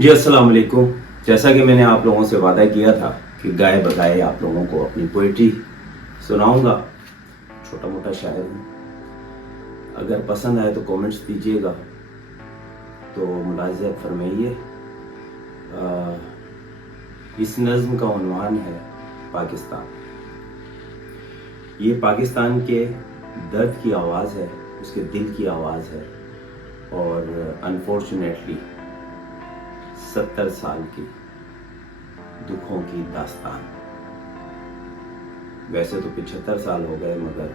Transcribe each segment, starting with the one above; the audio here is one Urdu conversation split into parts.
جی السلام علیکم. جیسا کہ میں نے آپ لوگوں سے وعدہ کیا تھا کہ گائے بگائے آپ لوگوں کو اپنی پوئٹری سناؤں گا. چھوٹا موٹا شاعر ہوں. اگر پسند آئے تو کامنٹس دیجیے گا. تو ملاحظہ فرمائیے. اس نظم کا عنوان ہے پاکستان. یہ پاکستان کے درد کی آواز ہے, اس کے دل کی آواز ہے, اور انفارچونیٹلی 70 سال کی دکھوں کی داستان. ویسے تو 75 سال ہو گئے, مگر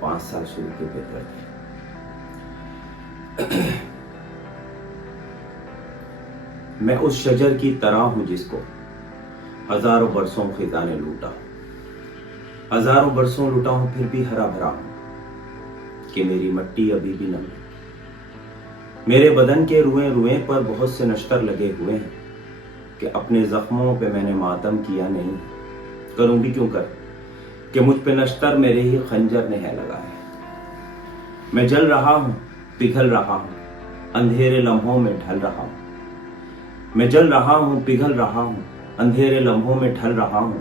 5 سال شروع کے بہتر تھے. میں اس شجر کی طرح ہوں جس کو ہزاروں برسوں خدا نے لوٹا. ہزاروں برسوں لوٹا ہوں پھر بھی ہرا بھرا ہوں کہ میری مٹی ابھی بھی نم ہے. میرے بدن کے روئیں روئیں پر بہت سے نشتر لگے ہوئے ہیں کہ اپنے زخموں پہ میں نے ماتم کیا نہیں. کروں بھی کیوں کر کہ مجھ پہ نشتر میرے ہی خنجر نے ہے لگا ہے. میں جل رہا ہوں, پگھل رہا ہوں, اندھیرے لمحوں میں ڈھل رہا ہوں. میں جل رہا ہوں, پگھل رہا ہوں, اندھیرے لمحوں میں ڈھل رہا ہوں.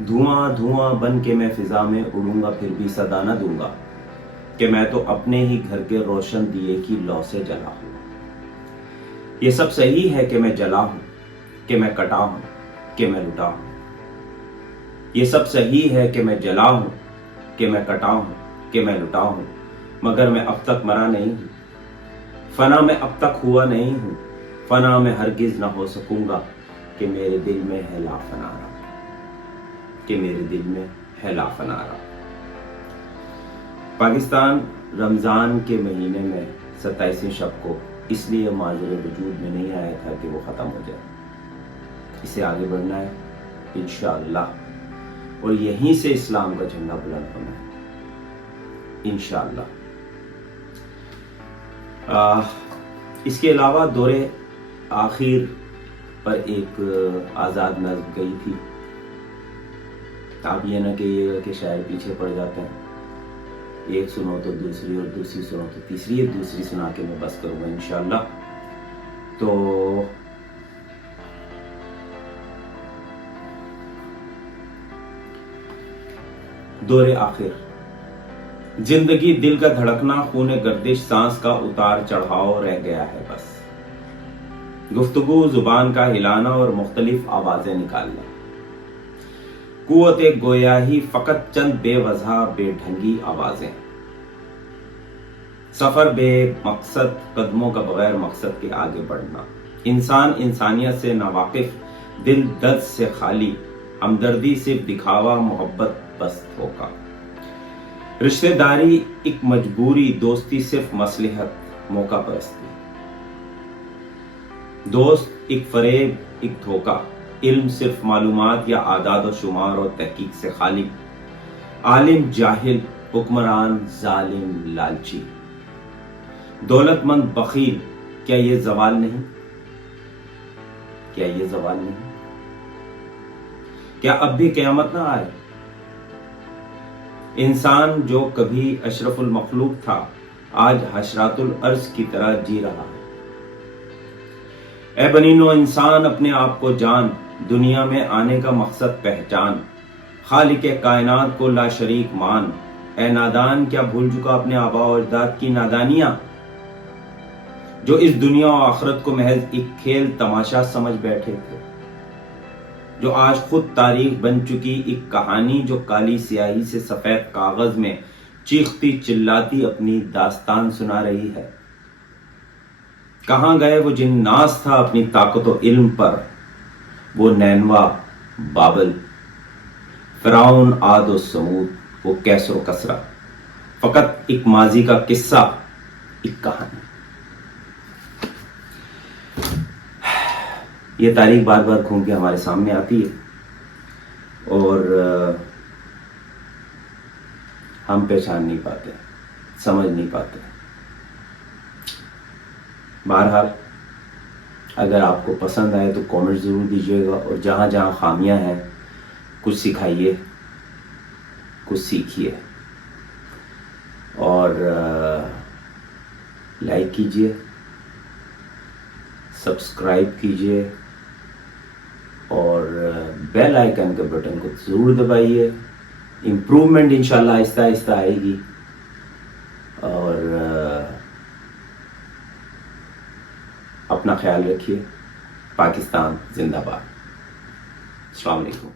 دھواں دھواں بن کے میں فضا میں اڑوں گا, پھر بھی صدا نہ دوں گا کہ میں تو اپنے ہی گھر کے روشن دیے کی لو سے جلا ہوں. یہ سب صحیح ہے کہ میں جلا ہوں, کہ میں کٹا ہوں, کہ میں لٹا ہوں. یہ سب صحیح ہے کہ میں جلا ہوں, کہ میں کٹا ہوں, کہ میں لٹا ہوں, مگر میں اب تک مرا نہیں ہوں. فنا میں اب تک ہوا نہیں ہوں. فنا میں ہرگز نہ ہو سکوں گا کہ میرے دل میں ہے لا فنا رہا, کہ میرے دل میں ہے لا فنا رہا. پاکستان رمضان کے مہینے میں 27ویں شب کو اس لیے معذور وجود میں نہیں آیا تھا کہ وہ ختم ہو جائے. اسے آگے بڑھنا ہے انشاءاللہ, اور یہیں سے اسلام کا جھنڈا بلند ہونا ہے انشاءاللہ. اس کے علاوہ دور آخر پر ایک آزاد نظم گئی تھی. آپ یہ نہ کہیے کہ شاعر پیچھے پڑ جاتے ہیں, ایک سنو تو دوسری, اور دوسری سنو تو تیسری, ایک دوسری سنا کے میں بس کروں گا انشاءاللہ. تو دور آخر. زندگی دل کا دھڑکنا, خون گردش سانس کا اتار چڑھاؤ رہ گیا ہے بس. گفتگو زبان کا ہلانا اور مختلف آوازیں نکالنا. قوت گویا ہی فقط چند بے وضع بے ڈھنگی آوازیں. سفر بے مقصد, قدموں کا بغیر مقصد کے آگے بڑھنا. انسان انسانیت سے ناواقف, دل درد سے خالی, ہمدردی صرف دکھاوا, محبت بس دھوکا. رشتہ داری ایک مجبوری, دوستی صرف مصلحت, موقع پرستی. دوست ایک فریب, ایک دھوکا. علم صرف معلومات یا اعداد و شمار اور تحقیق سے خالی. عالم جاہل, حکمران ظالم لالچی. دولت مند بخیل, کیا یہ زوال نہیں؟ کیا یہ زوال نہیں؟ کیا اب بھی قیامت نہ آئے؟ انسان جو کبھی اشرف المخلوق تھا, آج حشرات الارض کی طرح جی رہا ہے. اے بنی نوع انسان, اپنے آپ کو جان, دنیا میں آنے کا مقصد پہچان. خالق کائنات کو لا شریک مان. اے نادان, کیا بھول چکا اپنے آباء و اجداد کی نادانیاں, جو اس دنیا و آخرت کو محض ایک کھیل تماشا سمجھ بیٹھے تھے. جو آج خود تاریخ بن چکی ایک کہانی, جو کالی سیاہی سے سفید کاغذ میں چیختی چلاتی اپنی داستان سنا رہی ہے. کہاں گئے وہ جن ناز تھا اپنی طاقت و علم پر, وہ نینوا, بابل, فرعون, عاد و سمود, وہ کیسر و کسرا. فقط ایک ماضی کا قصہ, ایک کہانی. یہ تاریخ بار بار گھوم کے ہمارے سامنے آتی ہے, اور ہم پہچان نہیں پاتے, سمجھ نہیں پاتے. بہرحال اگر آپ کو پسند آئے تو کامنٹ ضرور دیجیے گا, اور جہاں جہاں خامیاں ہیں کچھ سکھائیے, کچھ سیکھیے, اور لائک کیجیے, سبسکرائب کیجئے اور بیل آئیکن کے بٹن کو ضرور دبائیے. امپروومنٹ انشاءاللہ آہستہ آہستہ آئے گی. اور اپنا خیال رکھیے. پاکستان زندہ باد. السلام علیکم.